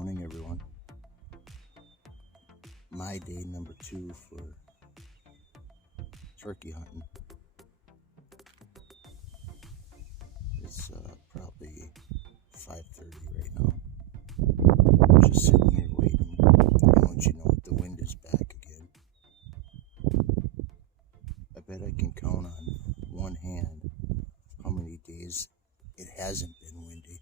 morning, everyone. My day number 2 for turkey hunting. It's probably 5:30 right now. Just sitting here waiting. And once you know it, the wind is back again. I bet I can count on one hand how many days it hasn't been windy.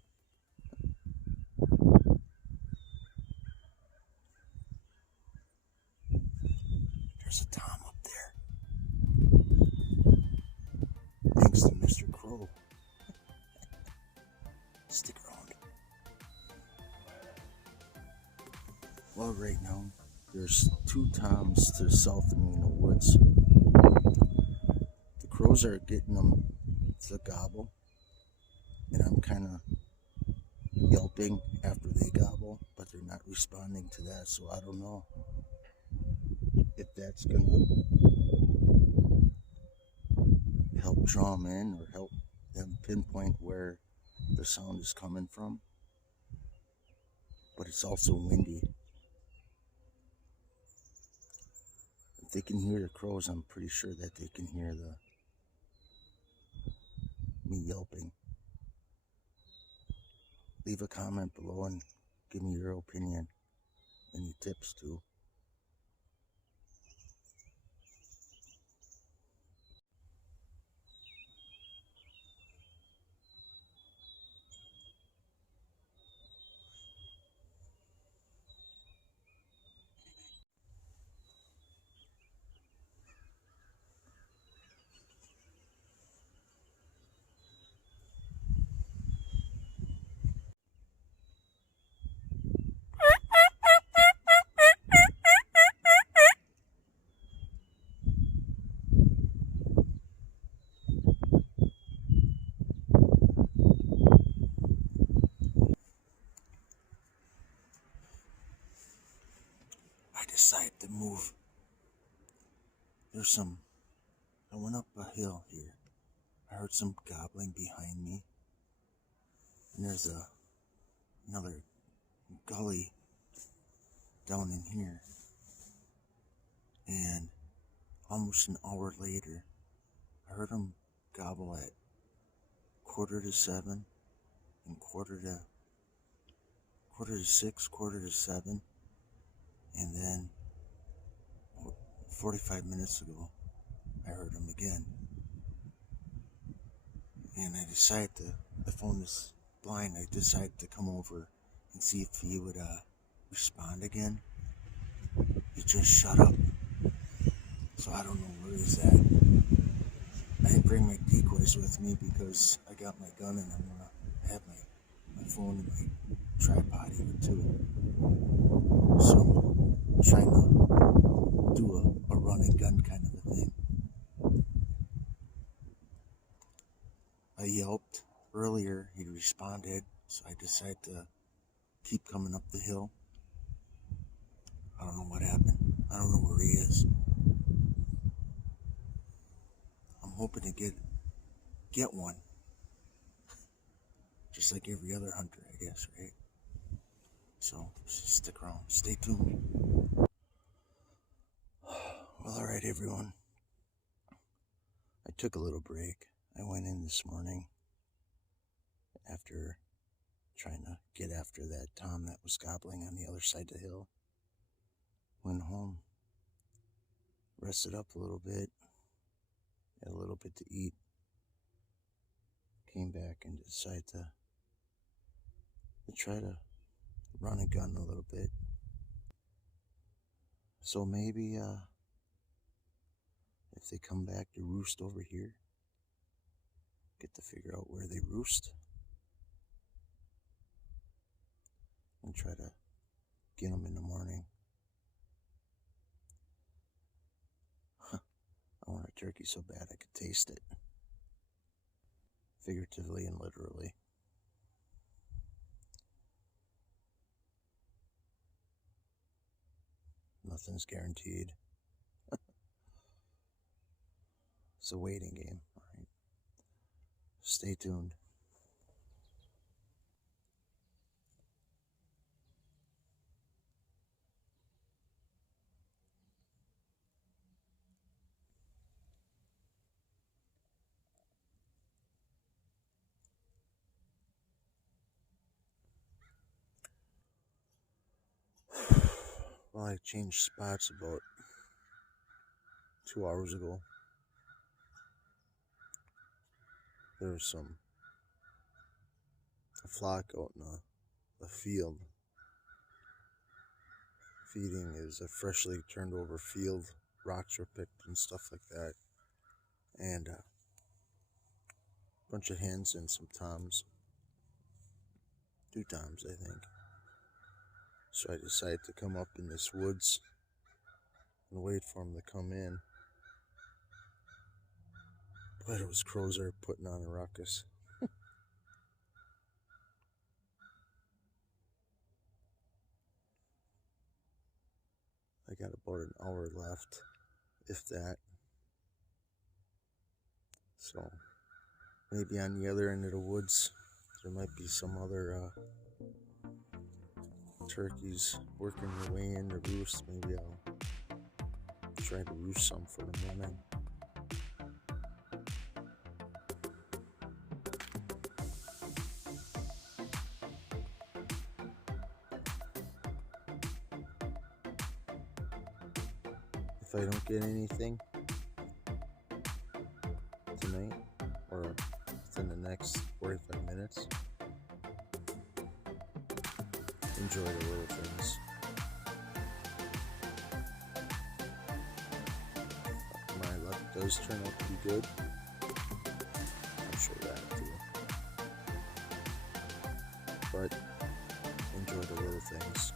There's a Tom up there. Thanks to Mr. Crow. Stick around. Well, right now, there's 2 Toms to the south of me in the woods. The crows are getting them to gobble, and I'm kind of yelping after they gobble, but they're not responding to that, so I don't know if that's gonna help draw them in or help them pinpoint where the sound is coming from. But it's also windy. If they can hear the crows, I'm pretty sure that they can hear me yelping. Leave a comment below and give me your opinion and your tips too. I decided to move. I went up a hill here. I heard some gobbling behind me. And there's another gully down in here. And almost an hour later, I heard them gobble at 6:15 and 6:45, 7:45, and then 45 minutes ago, I heard them again. And I found this blind, I decided to come over and see if he would respond again. He just shut up. So I don't know where he's at. I didn't bring my decoys with me because I got my gun and I'm gonna have my phone and my tripod here too. So I'm trying to do a run and gun kind of a thing. I yelped earlier, he responded, so I decided to keep coming up the hill. I don't know what happened. I don't know where he is. I'm hoping to get one. Just like every other hunter, I guess, right? So stick around. Stay tuned. Well, alright everyone. I took a little break. I went in this morning after trying to get after that Tom that was gobbling on the other side of the hill. Went home, rested up a little bit, had a little bit to eat, came back and decided to try to run a gun a little bit. So maybe if they come back to roost over here, get to figure out where they roost and try to get them in the morning. I want a turkey so bad I could taste it, figuratively and literally. Nothing's guaranteed. It's a waiting game. All right. Stay tuned. Well, I changed spots about 2 hours ago. There was a flock out in a field feeding. Is a freshly turned over field. Rocks were picked and stuff like that. And a bunch of hens and some toms. 2 toms, I think. So I decided to come up in this woods and wait for them to come in. But it was crows that were putting on a ruckus. I got about an hour left, if that. So maybe on the other end of the woods there might be some other turkeys working their way in the roost. Maybe I'll try to roost some for the morning. If I don't get anything tonight or within the next 45 minutes, enjoy the little things. My luck does turn out to be good. I'm sure that too. But enjoy the little things.